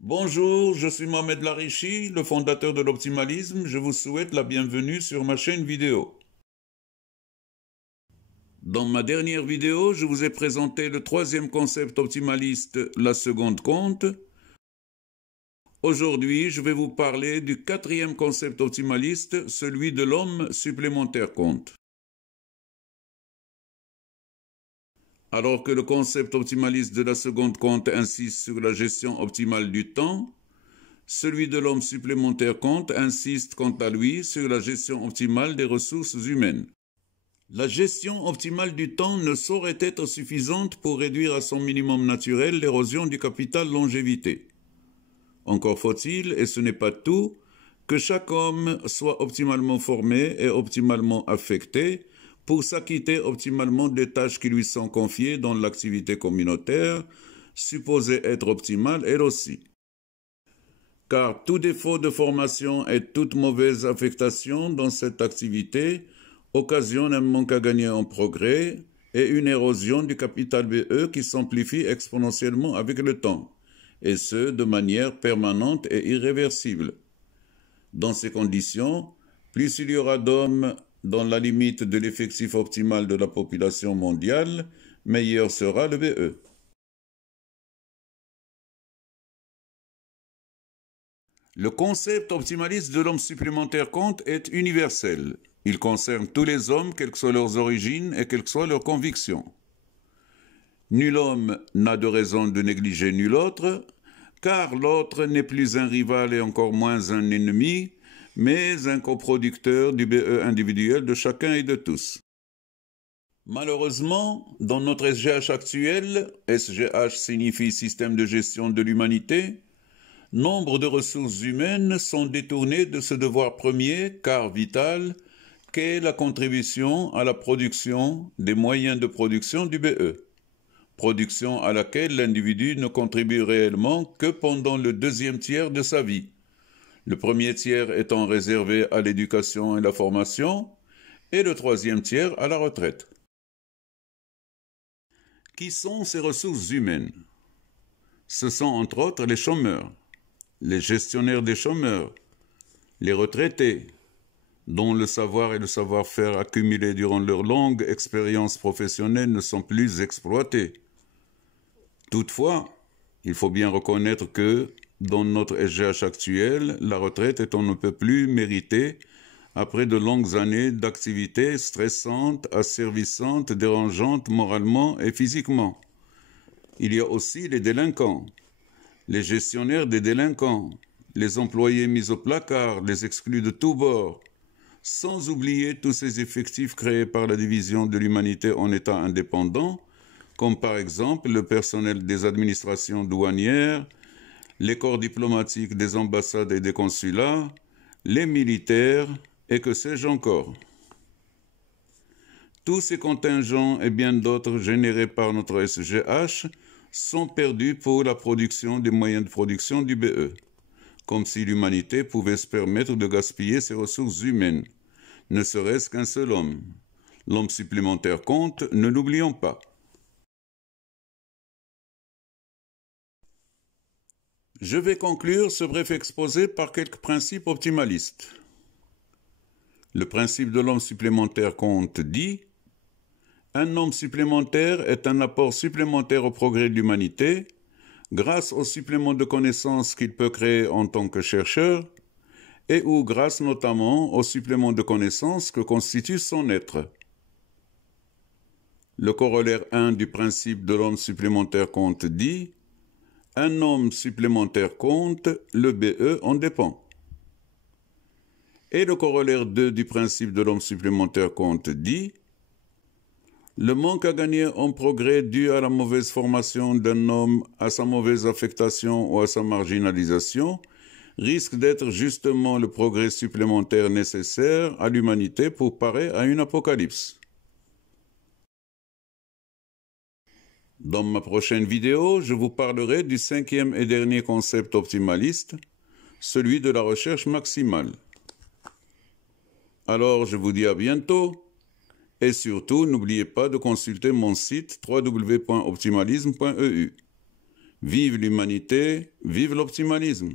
Bonjour, je suis Mohamed Larichi, le fondateur de l'optimalisme. Je vous souhaite la bienvenue sur ma chaîne vidéo. Dans ma dernière vidéo, je vous ai présenté le troisième concept optimaliste, la seconde compte. Aujourd'hui, je vais vous parler du quatrième concept optimaliste, celui de l'homme supplémentaire compte. Alors que le concept optimaliste de la seconde compte insiste sur la gestion optimale du temps, celui de l'homme supplémentaire compte insiste quant à lui sur la gestion optimale des ressources humaines. La gestion optimale du temps ne saurait être suffisante pour réduire à son minimum naturel l'érosion du capital longévité. Encore faut-il, et ce n'est pas tout, que chaque homme soit optimalement formé et optimalement affecté pour s'acquitter optimalement des tâches qui lui sont confiées dans l'activité communautaire, supposée être optimale elle aussi. Car tout défaut de formation et toute mauvaise affectation dans cette activité occasionne un manque à gagner en progrès et une érosion du capital BE qui s'amplifie exponentiellement avec le temps, et ce, de manière permanente et irréversible. Dans ces conditions, plus il y aura d'hommes dans la limite de l'effectif optimal de la population mondiale, meilleur sera le BE. Le concept optimaliste de l'homme supplémentaire compte est universel. Il concerne tous les hommes, quelles que soient leurs origines et quelles que soient leurs convictions. Nul homme n'a de raison de négliger nul autre, car l'autre n'est plus un rival et encore moins un ennemi, mais un coproducteur du BE individuel de chacun et de tous. Malheureusement, dans notre SGH actuel, SGH signifie Système de gestion de l'humanité, nombre de ressources humaines sont détournées de ce devoir premier, car vital, qu'est la contribution à la production des moyens de production du BE. Production à laquelle l'individu ne contribue réellement que pendant le deuxième tiers de sa vie. Le premier tiers étant réservé à l'éducation et la formation, et le troisième tiers à la retraite. Qui sont ces ressources humaines? Ce sont entre autres les chômeurs, les gestionnaires des chômeurs, les retraités, dont le savoir et le savoir-faire accumulés durant leur longue expérience professionnelle ne sont plus exploités. Toutefois, il faut bien reconnaître que, dans notre SGH actuel, la retraite est on ne peut plus méritée après de longues années d'activités stressantes, asservissantes, dérangeantes moralement et physiquement. Il y a aussi les délinquants, les gestionnaires des délinquants, les employés mis au placard, les exclus de tous bords, sans oublier tous ces effectifs créés par la division de l'humanité en États indépendants, comme par exemple le personnel des administrations douanières, les corps diplomatiques des ambassades et des consulats, les militaires, et que sais-je encore. Tous ces contingents et bien d'autres générés par notre SGH sont perdus pour la production des moyens de production du BE, comme si l'humanité pouvait se permettre de gaspiller ses ressources humaines, ne serait-ce qu'un seul homme. L'homme supplémentaire compte, ne l'oublions pas. Je vais conclure ce bref exposé par quelques principes optimalistes. Le principe de l'homme supplémentaire compte dit: un homme supplémentaire est un apport supplémentaire au progrès de l'humanité, grâce au supplément de connaissances qu'il peut créer en tant que chercheur, et ou grâce notamment au supplément de connaissances que constitue son être. Le corollaire 1 du principe de l'homme supplémentaire compte dit: un homme supplémentaire compte, le BE en dépend. Et le corollaire 2 du principe de l'homme supplémentaire compte dit: le manque à gagner en progrès dû à la mauvaise formation d'un homme, à sa mauvaise affectation ou à sa marginalisation, risque d'être justement le progrès supplémentaire nécessaire à l'humanité pour parer à une apocalypse. Dans ma prochaine vidéo, je vous parlerai du cinquième et dernier concept optimaliste, celui de la recherche maximale. Alors, je vous dis à bientôt, et surtout, n'oubliez pas de consulter mon site www.optimalisme.eu. Vive l'humanité, vive l'optimalisme.